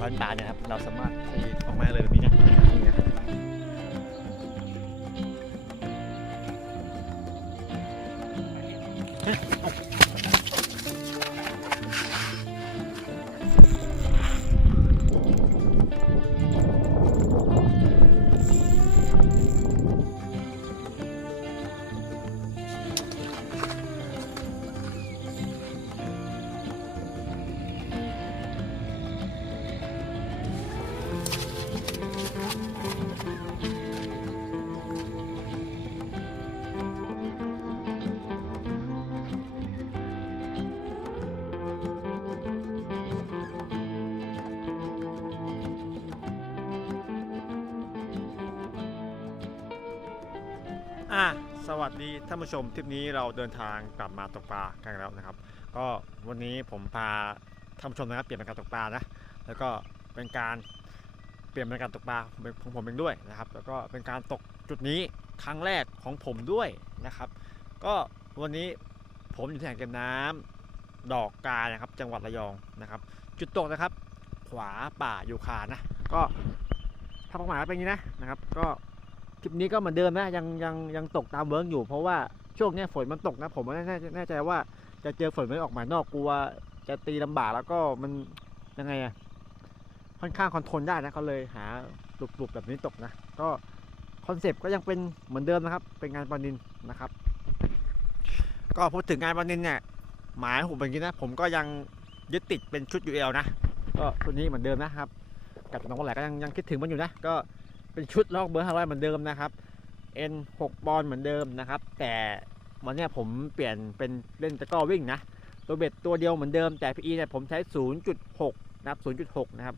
ช้อนปลาเนี่ยครับ เราสามารถที่ออกมาเลยแบบนี้นะ อะสวัสดีท่านผู้ชมทริปนี้เราเดินทางกลับมาตกปลากันแล้วนะครับ ก็วันนี้ผมพาท่านผู้ชมนะครับเปลี่ยนเป็นการตกปลานะแล้วก็เป็นการเปลี่ยนเป็นการตกปลาของผมเองด้วยนะครับ แล้วก็เป็นการตกจุดนี้ครั้งแรกของผมด้วยนะครับ ก็วันนี้ผมอยู่ที่แห่งเก็บน้ำดอกกานะครับ จังหวัดระยองนะครับ จุดตกนะครับ ขวาป่ายูคานะ ก็ถ้าเป้าหมายเป็นอย่างนี้นะนะครับ ก็ คลิปนี้ก็เหมือนเดิมนะยังยังยังตกตามเวิร์กอยู่ เพราะว่าช่วงนี้ฝนมันตกนะ ผมไม่แน่แน่ใจว่าจะเจอฝนไม่ออกมานอกกลัวจะตีลำบากแล้วก็มันยังไงอะค่อนข้างคอนโทรลได้นะเขาเลยหาหลุบๆแบบนี้ตกนะ ก็คอนเซปต์ก็ยังเป็นเหมือนเดิมนะครับ เป็นงานปานินนะครับ ก็พูดถึงงานปานินเนี่ยหมายผมเป็นอย่างนี้นะ ผมก็ยังยึดติดเป็นชุด UL นะ ก็ชุดนี้เหมือนเดิมนะครับ กับน้องคนแหลก็ยังยังคิดถึงมันอยู่นะ ก็ เป็นชุดลอกเบอร์ห้าร้อยเหมือนเดิมนะครับ N 6บอลเหมือนเดิมนะครับ แต่วันเนี้ยผมเปลี่ยนเป็นเล่นตะก้อวิ่งนะตัวเบ็ดตัวเดียวเหมือนเดิมแต่ PE เนี่ยผมใช้ 0.6 นะครับ 0.6 นะครับ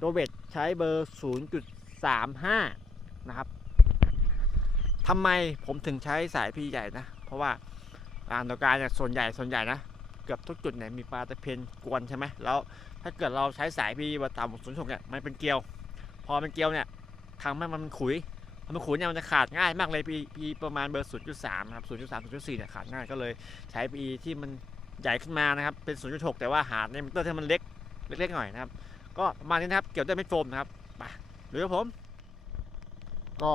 ตัวเบ็ดใช้เบอร์ 0.35 นะครับทำไมผมถึงใช้สาย PE ใหญ่นะ เพราะว่าอานตัวการเนี่ยส่วนใหญ่ส่วนใหญ่นะ เกือบทุกจุดเนี่ยมีปลาตะเพียนกวนใช่ไหมแล้วถ้าเกิดเราใช้สาย PE มาต่ำ0.6เนี่ยมันเป็นเกลียว พอเป็นเกลียวเนี่ยทำให้มันขุยพอมันขุยเนี่ยมันจะขาดง่ายมากเลย PE PE ประมาณเบอร์0.3นะครับ0.3 0.4เนี่ยขาดง่ายก็เลยใช้ PE ที่มันใหญ่ขึ้นมานะครับเป็น0.6แต่ว่าหาดในมิเตอร์ที่มันเล็กเล็กๆหน่อยนะครับ ก็ประมาณนี้นะครับเกี่ยวด้วยเม็ดโฟมนะครับไปดูครับผม ก็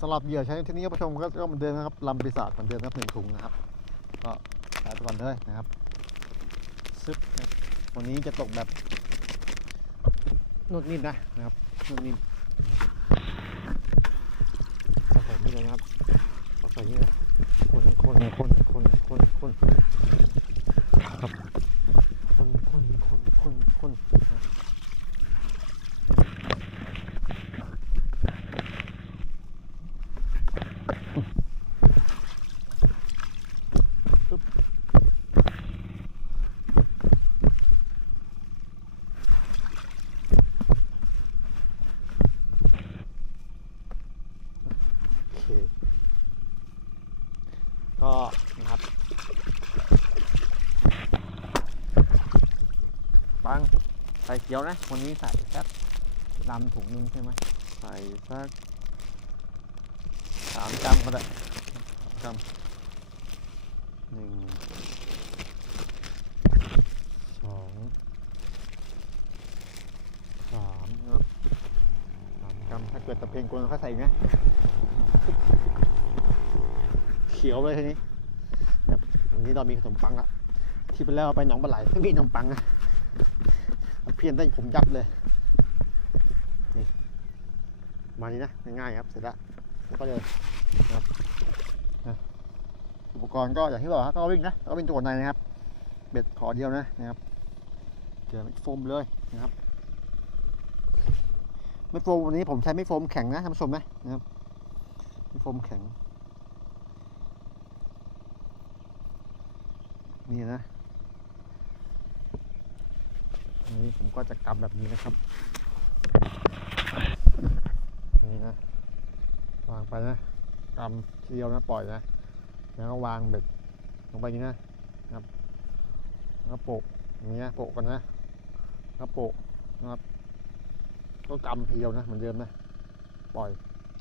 สำหรับเหยื่อใช้ที่นี้ผู้ชมก็เหมือนเดิมนะครับลำปีศาจเหมือนเดิมนครับหนึ่งถุงนะครับ ก็ใส่ไปก่อนเลยนะครับซึบนะครับวันนี้จะตกแบบนุ่นนิ่มนะนะครับ นุ่มนิ่มใส่นี่เลยนะครับใส่อย่างนี้นะคนคนคนคนคนคนครับคนคนคนคนคนนะครับ โอเค ก็นะครับบังใส่เกี๊ยวนะวันนี้ใส่สักลำถุงหนึงใช่ไหมใส่สักสามกรัมก็ได้สามกรัมหนึ่งสองสามครับสามกรัมถ้าเกิดตะเพงกวนก็ใส่อีกนะเขียวเลยทีนี้นะวันนี้เรามีขนมปังละที่ไปแล้วไปหนองปลาไหลไม่มีขนมปังนะเพี้ยนได้ผมยับเลยนี่มานี่นะง่ายๆครับ เสร็จแล้วแล้วก็เลยนะครับนะอุปกรณ์ก็อย่างที่บอกครับก็วิ่งนะก็วิ่งตัวในนะครับ เบ็ดขอเดียวนะนะครับเจอโฟมเลยนะครับไม่โฟมวันนี้ผมใช้ไม่โฟมแข็งนะท่านผู้ชมนะนะครับไม่โฟมแข็ง นี่นะนนี้ผมก็จะกำแบบนี้นะครับ นี่นะ วางไปนะกำทีเดียวนะปล่อยนะ แล้วก็วางเบ็ดลงไปนี้นะครับแล้วโปะอย่างนี้นะโปะกันนะแล้วโปะนะครับ ก็กำทีเดียวนะเหมือนเดิมนะ ปล่อย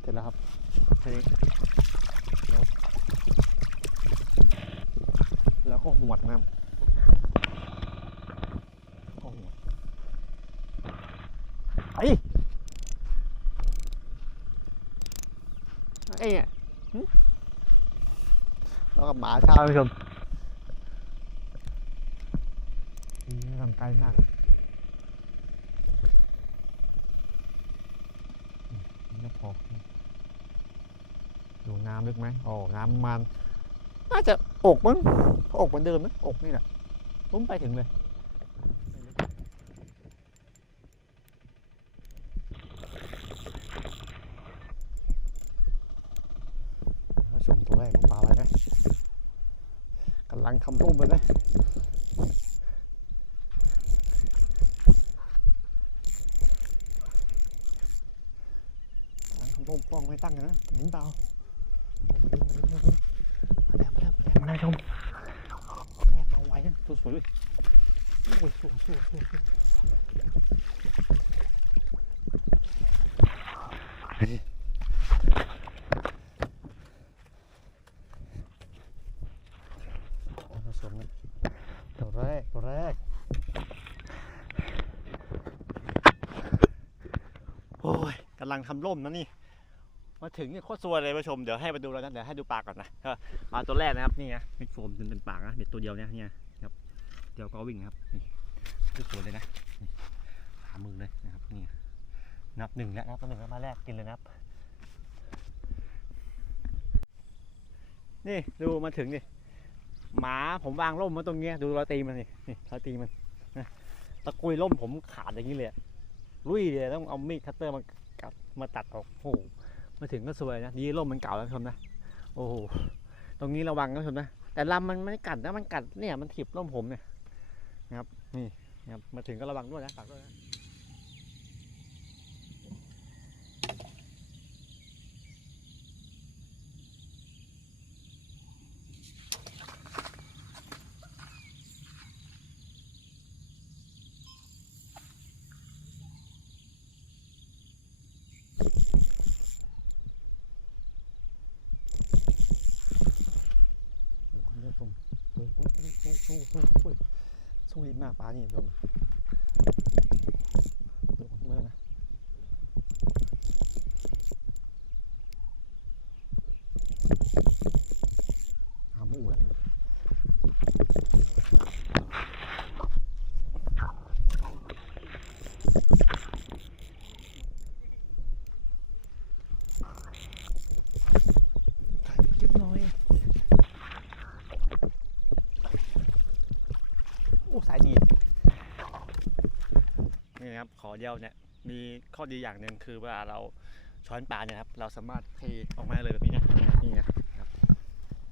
เสร็จแล้วครับแค่นี้นะครับ แล้วก็หวดนะครับก็หวดไอ้ไอ้เนี่ยแล้วก็หมาชาท่นผู้ชมทางไกลมากนี่พอดูน้ำลึกไหมโอ้น้ำมัน น่าจะ อกมั้งอกเหมือนเดิมนะอกนี่แหละลุ้มไปถึงเลยชมตัวแรกของปลาอะไรนะกำลังทำร่มเลยนะกำลังทำร่มกล้องไม่ตั้งนะเห็นเปล่าโอ้โหมาแล้วมาแล้วมาแล้วมาแล้วชมแรกมาไวนะตัวสวยด้วยโอ้ยสวยสวยสวยสวยเอา ผสมกันตัวแรกตัวแรก โอ้ยกำลังทำร่มนะนี่ มาถึงนี่โคตรสวยเลยผู้ชม เดี๋ยวให้ไปดูแล้วนะ เดี๋ยวให้ดูปลาก่อนนะก็ปลาตัวแรกนะครับ นี่ไงมิกโฟมจนเป็นปากนะเบ็ดตัวเดียวเนี่ยเนี่ยครับ เดี๋ยวก็วิ่งครับนี่ สวยเลยนะนี่ขามือเลยนะครับนี่นับหนึ่งแล้วนับตัวหนึ่งแล้วมาแรกกินเลยนะครับ นี่ดูมาถึงนี่หมาผมวางร่มมาตรงเนี้ยดูเราตีมันนี่นี่เราตีมันนะตะกุยร่มผมขาดอย่างนี้เลยลุยเลยต้องเอามีดคัตเตอร์มากัดมาตัดออกโอ้โหมาถึงก็สวยนะดีร่มมันเก่าแล้วชมนะโอ้โหตรงนี้ระวังนะชมนะแต่ลำมันไม่กัดนะมันกัดเนี่ยมันถีบร่มผมเนี่ยนะครับนี่ นะครับมาถึงก็ระวังด้วยนะฝากด้วยนะโอ้โหเนี่ยชมเฮ้ยอุ๊ยสู้สู้สู้สู้ สู้ริมหน้าปลานี่ชมดูเมื่อนะหาหมูแล้วถ่ายเก็บหน่อย โอ้สายดีนี่นะครับขอเดียวเนี่ยมีข้อดีอย่างหนึ่งคือเวลาเราช้อนปลาเนี่ยครับเราสามารถเทออกมาเลยแบบนี้นะนี่นะครับ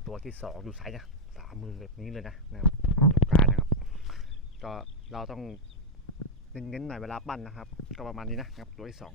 ตัวที่สองดูสายนะสามมือแบบนี้เลยนะนะครับปลานะครับ ก็เราต้องเน้นๆหน่อยเวลาปั้นนะครับ ก็ประมาณนี้นะครับตัวที่สอง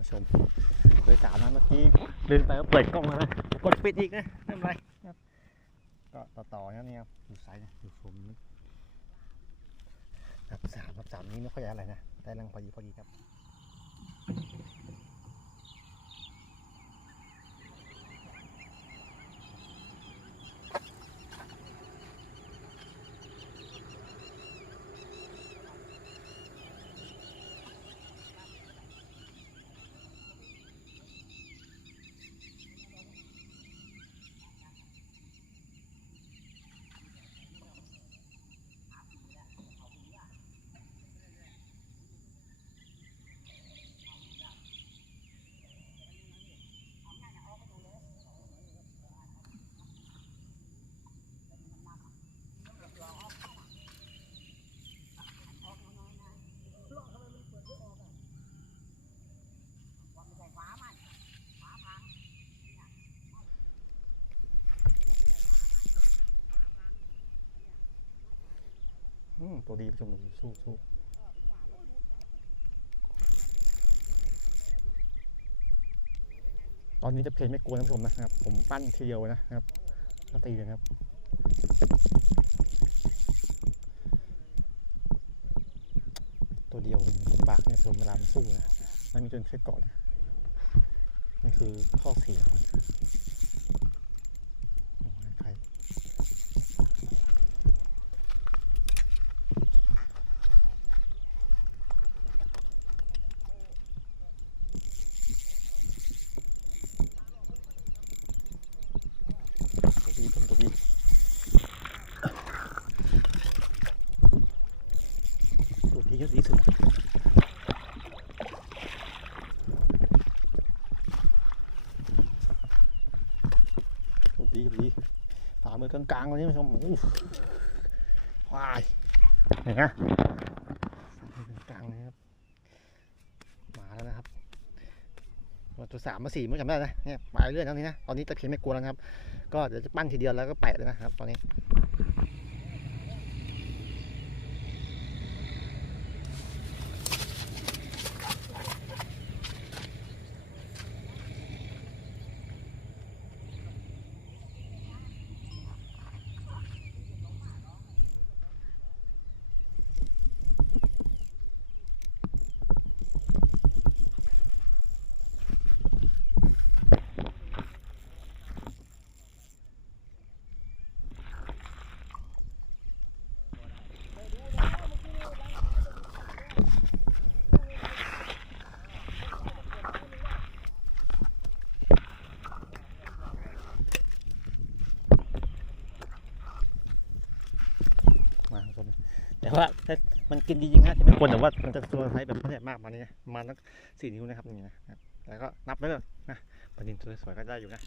ผู้ชม โดยสามนะเมื่อกี้ลืมไปว่าเปิดกล้องแล้วนะกดปิดอีกนะทำไรครับก็ต่อต่อๆนะเนี่ยครับดูไซส์นะดูชมนะนับสามนับสามนี้ไม่ค่อยอะไรนะ ได้รังพอดีพอดีครับ มตัวดีผู้ชมสู้สู้ตอนนี้จะเพลงไม่กลัวนะผู้ชมนะครับ ผมปั้นทีเดียวนะครับแล้วตีเลยนะครับตัวเดียวลำบากเนี่ยส่วนเวลามันสู้นะมันมีจนช่วยเกาะนะนี่คือข้อเสียของมันโอ้ยใครตัวดีผมตัวดีตัวดีเยอะที่สุด โอ้ดีดีฝ่ามือ กลางๆวันนี้ผู้ชมอู้วายเห็นไหมฝ่ามือกลางๆนะครับมาแล้วนะครับตัวสามมาสี่ไม่จำได้นะเนี่ยมาเรื่อยๆแล้วนี้นะตอนนี้ตะเพียนไม่กลัวแล้วนะครับ ก็เดี๋ยวจะปั้นทีเดียวแล้วก็แปะเลยนะครับ ตอนนี้ มาผู้ชมแต่ ว่ามันกินดีจริงนะที่ไม่ควรแต่ว่ามันจะตัวไซส์แบบใหญ่มากมานี้ยมาสักสี่นิ้วนะครับนี่นะครับแต่ก็นับไว้เลยนะปลาดินสวยๆก็ได้อยู่นะ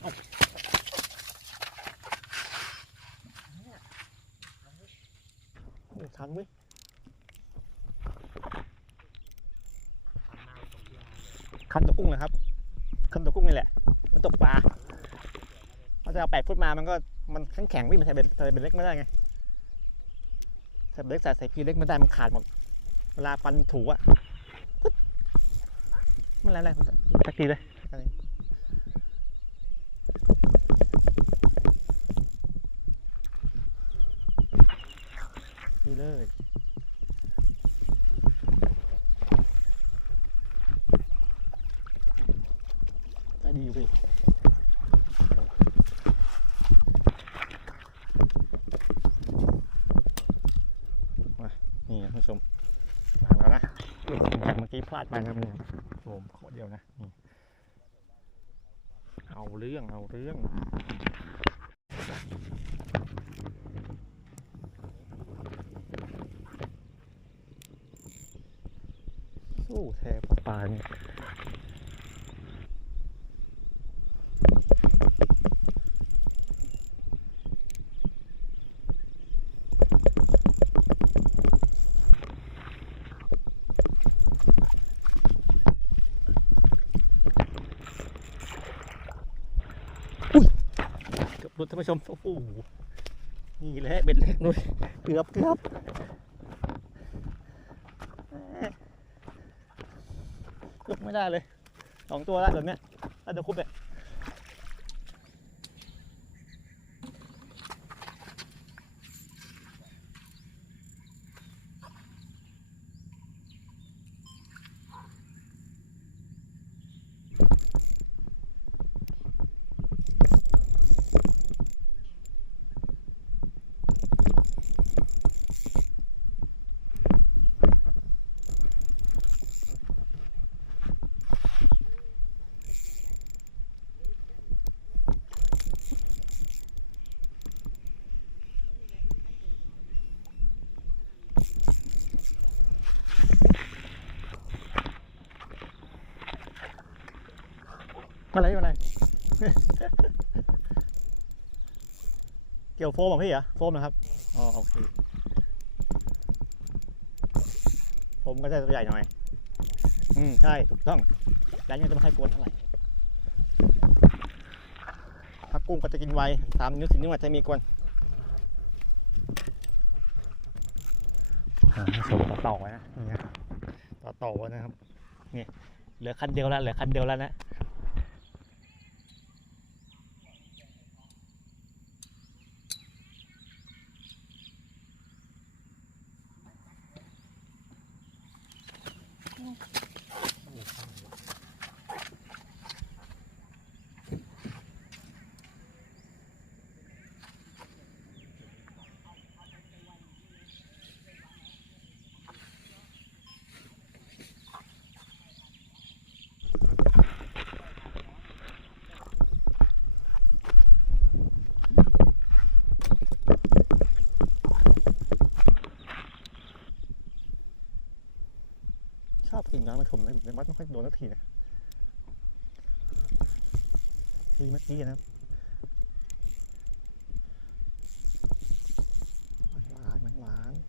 โอ้ทันเว้ยคันตัวกุ้งนะครับคันตัวกุ้งนี่แหละ มันตกปลาเขาจะเอาแปดฟุตมา มันก็มันแข็งแข็งวิ่งมันใส่เบ็ดใส่เบ็ดเล็กไม่ได้ไงใส่เบ็ดเล็กใส่ใส่พีเล็กไม่ได้ มันขาดหมด เวลาปันถูอะมันอะไรอะไรสักทีเลยอะไร นี่เลยได้ดีอยู่พี่มานี่นะท่านผู้ชมมาแล้วนะจากเมื่อกี้พลาดไปครับนี่โผมขอเดียวนะนี่เอาเรื่องเอาเรื่อง สู้แทบปลาเนี่ยอุ้ยเกือบหลุ ดท่านผู้ชมโอ้โหนี่แหละเบ็ดเล็กนุ้ยเกือบเกือบแหมยกไม่ได้เลยสองตัวแล้วแบบเนี้ยถ้าจะคุบเนี่ย อะไรอะไรเกี่ยวโฟมเหรอพี่เหรอโฟมนะครับอ๋อโอเคโฟมก็จะตัวใหญ่หน่อย อืมใช่ถูกต้องร้านยังจะไม่ค่อยกวนเท่าไหร่ถ้ากุ้งก็จะกินไวตามนิ้วสินิ้วอาจจะมีกวนอ่าส่งต่อต่อไว้นะนี่นะต่อต่อไว้นะครับนี่เหลือคันเดียวแล้วเหลือคันเดียวแล้วนะ ชอบกิ น้ำมันถมในในวัดไม่ค่อยโดนสักทีนะทีเมื่อกี้นะครับหวานๆหวานๆ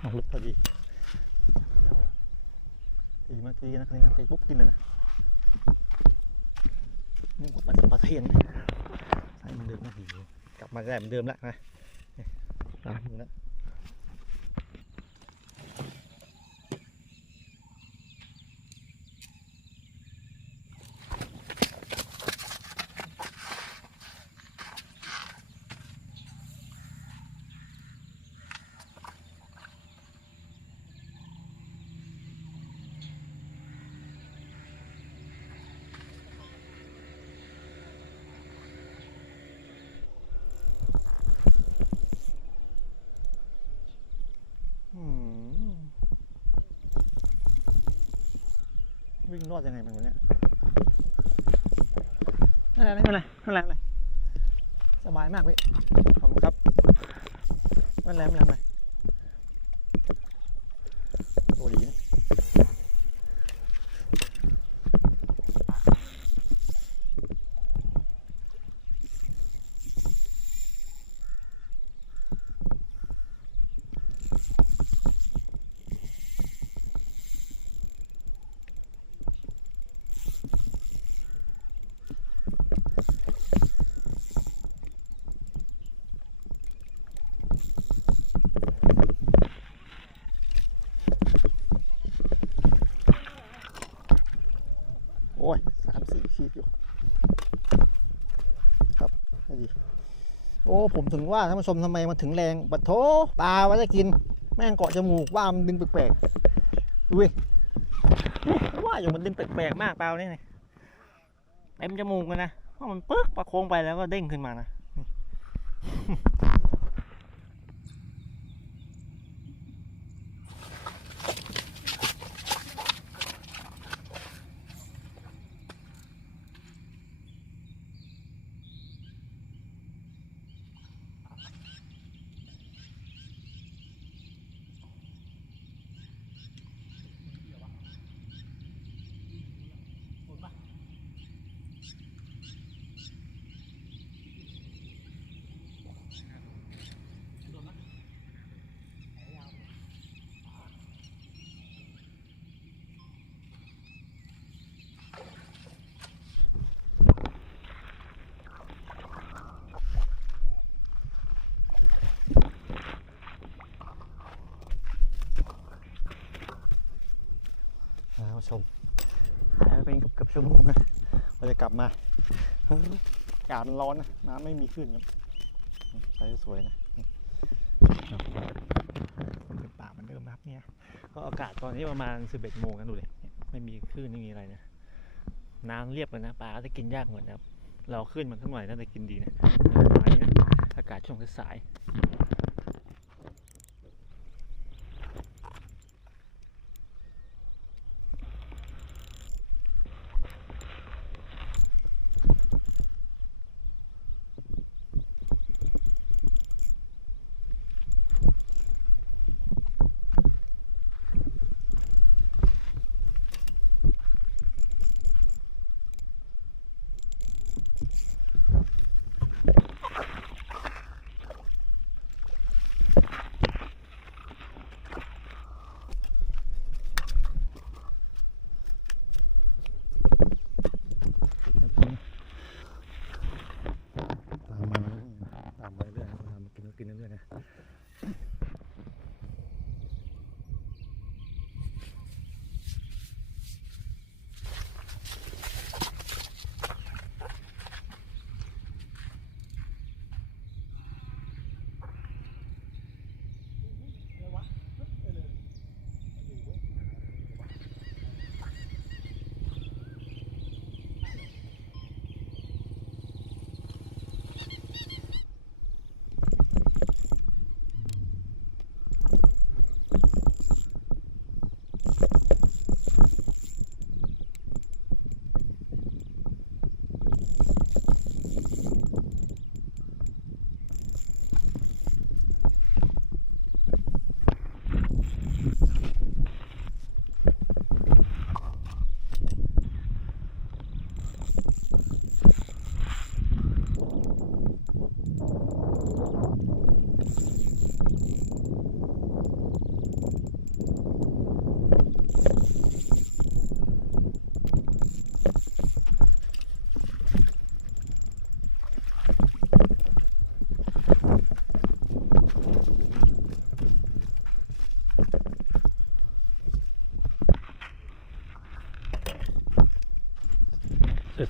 เอาลุกพอดีตี เมื่อกี้นะครั้งนี้นะตีปุ๊บกินเลยนะนี่กว่าปลาปลาเทียนใส่เหมือนเดิมนะหิวกลับมาได้เหมือนเดิมแล้วนะตามมือแวิ่งรอดยังไงมันวะเนี่ยไม่เป็นไรไม่เป็นไรไม่เป็นไรไม่เป็นไรสบายมากพี่ขอบคุณครับไม่เป็นไรไม่เป็นไรไม่เป็นไรตัวดีนะโอ้ยสามสี่ขีดอยู่ ครับให้ดี โอ้ผมถึงว่าท่านผู้ชมทำไมมันถึงแรงบัดโถปลาว่าจะกิน แม่งเกาะจมูกว่ามันดึงแปลกๆดูดิว่าอยู่มันดึงแปลกๆมากเปล่าเนี่ยเต็มจมูกเลยนะเพรามันปึ๊กประโคงไปแล้วก็เด้งขึ้นมานะนี่ ท่าน ผู้ชมหายไปเป็นเกือบชั่วโมงนะเราจะกลับมาอากาศมันร้อนนะน้ำไม่มีขึ้นครับใสสวยๆนะเป็นป่ามือนเดิมครับเนี่ย ก็อากาศตอนนี้ประมาณ 11 โมงกันดูเลยไม่มีคลื่นไม่มีอะไรนะน้ำเรียบเลยนะปลาจะกินยากเหมือนนะครับ เราขึ้นมันขึ้นหน่อยน่าจะกินดีนะประมาณนี้นะอากาศช่วงสาย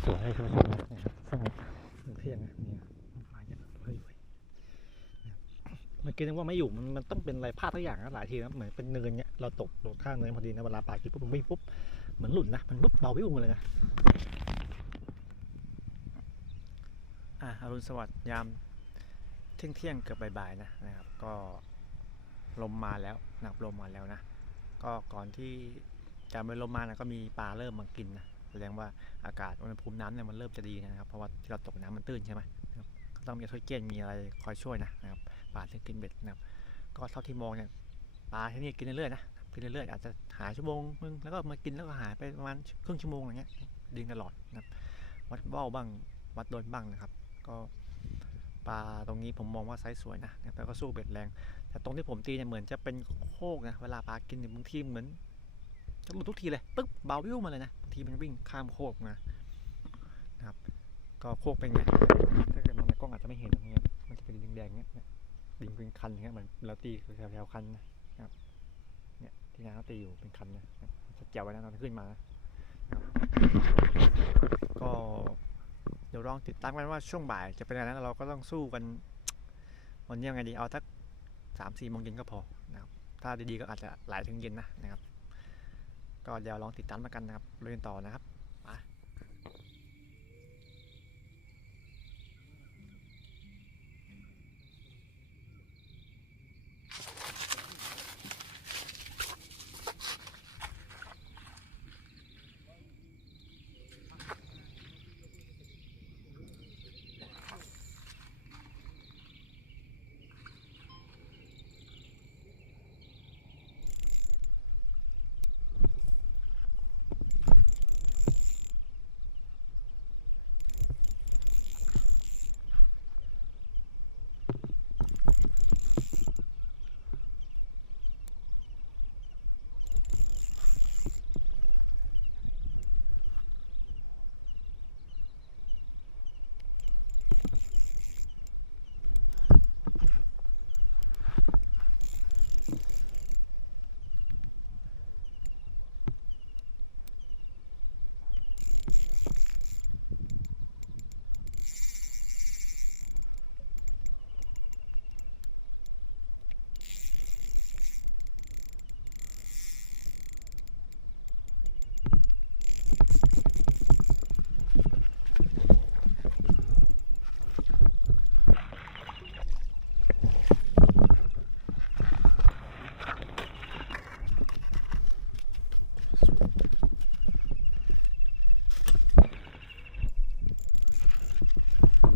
สวยๆให้ท่านผู้ชมนะนะครับเที่ยงนะเนี่ยมาเยอะเฮ้ยเมื่อกี้นึกว่าไม่อยู่มันมันต้องเป็นอะไรพลาดทุกอย่างนะหลายทีนะเหมือนเป็นเนินเนี่ยเราตกตกข้างเนินพอดีนะเวลาปลากินปุ๊บมันวิ่งปุ๊บเหมือนหลุดนะมันปุ๊บเบาวิ่งมาเลยนะอะอรุณสวัสดิ์ยามเที่ยงเที่ยงๆเกือบบ่ายๆนะนะครับ ก็ลมมาแล้วนะครับลมมาแล้วนะ ก็ก่อนที่จะไม่ลมมานะก็มีปลาเริ่มมากินนะ แสดงว่าอากาศอุณหภูมิน้ำเนี่ยมันเริ่มจะดีนะครับ เพราะว่าที่เราตกน้ำมันตื้นใช่ไหมนะครับก็ต้องมีถ้วยเกี้ยนมีอะไรคอยช่วยนะนะครับปลาถึงกินเบ็ดนะครับ ก็เท่าที่มองเนี่ยปลาที่นี่กินเรื่อยๆนะกินเรื่อยๆอาจจะหายชั่วโมงนึงแล้วก็มากินแล้วก็หายไปประมาณครึ่งชั่วโมงอย่างเงี้ยดึงตลอดนะครับวัดเบ้าบ้างวัดโดนบ้างนะครับ ก็ปลาตรงนี้ผมมองว่าไซส์สวยนะแล้วก็สู้เบ็ดแรง แต่ตรงที่ผมตีเนี่ยเหมือนจะเป็นโคกนะเวลาปลากินเนี่ยบางทีเหมือน จะหลุดทุกทีเลยปึ๊บเบาวิวมาเลยนะทีมันวิ่งข้ามโคกมานะครับก็โคกเป็นไงถ้าเกิดมองในกล้องอาจจะไม่เห็นตรงนี้มันจะเป็นแดงๆเงี้ยดิ่งเป็นคันอย่างเงี้ยเหมือนเราตีแถวๆคันนะครับเนี่ยที่น้าตีอยู่เป็นคันนะจะเจียวไว้นะตอนขึ้นมานะครับก็เดี๋ยวลองติดตามกันว่าช่วงบ่ายจะเป็นอะไรนะเราก็ต้องสู้กันวันนี้ยังไงดีเอาทักสามสี่โมงเย็นก็พอนะครับถ้าดีๆก็อาจจะหลายถึงเย็นนะนะครับ ก็เดี๋ยวลองติดตามมากันนะครับเรียนต่อนะครับ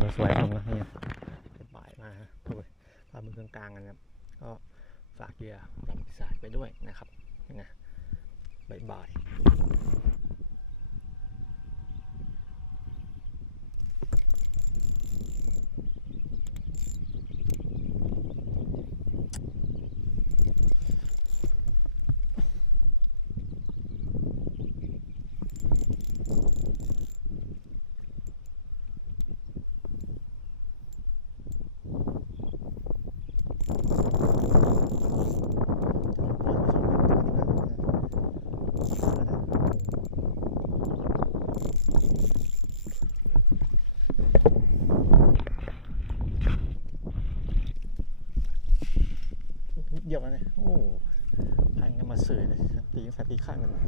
ไป สวยๆชมนะเนี่ยบ่ายมาฮะโอ้ยปลามือกลางๆกันนะครับ ก็ฝากเหยื่อดำปีศาจไปด้วยนะครับนะบ่ายๆ เยี่ยมแล้วเนี่ย โอ้พันกันมาเสย เลยตีกันใส่ตีข้างกันมา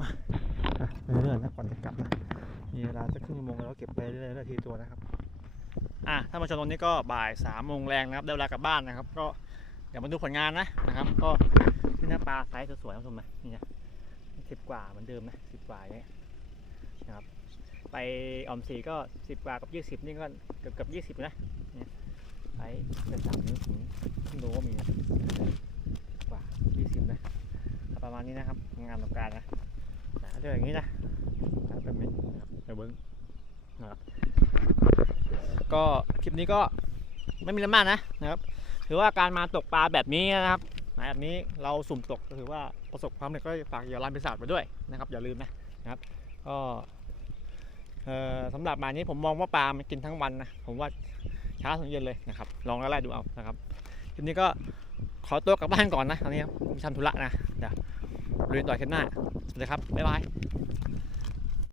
อะเรื่อยๆนะก่อนจะกลับนะ มีเวลาสักครึ่งชั่วโมงแล้วเก็บไปเรื่อยๆนาทีตัวนะครับ อะถ้ามาชมตรงนี้ก็บ่ายสามโมงแรงนะครับ ได้เวลากลับบ้านนะครับ ก็เดี๋ยวมาดูผลงานนะนะครับ ก็นี่นะปลาไซส์สวยๆนะชมนะนี่นะสิบกว่าเหมือนเดิมนะสิบกว่าเนี่ยนะครับ ไปออมสีก็สิบกว่ากับยี่สิบนี่ก็เกือบเกับยี่สิบนะเนี่ยไปเป็นสามนิ้วผมเพิ่งรู้ว่ามีนะกว่ายี่สิบนะประมาณนี้นะครับงานตกการนะนะเจออย่างนี้นะแบบนี้นะครับเดี๋ยวเบิ้งนะครับก็คลิปนี้ก็ไม่มีอะไรมากนะนะครับถือว่าการมาตกปลาแบบนี้นะครับแบบนี้เราสุ่มตกก็ถือว่าประสบความสำเร็จก็ฝากอย่าลันไปศาสตร์ไปด้วยนะครับ อย่าลืมนะนะครับก็ สำหรับมานี้ผมมองว่าปลามันกินทั้งวันนะผมว่าเช้าถึงเย็นเลยนะครับ ลองไล่ดูเอานะครับทีนี้ก็ขอตัวกลับบ้านก่อนนะตอนนี้ทำธุระนะเดี๋ยวลุยต่อคลิปหน้าสวัสดีครับบ๊ายบาย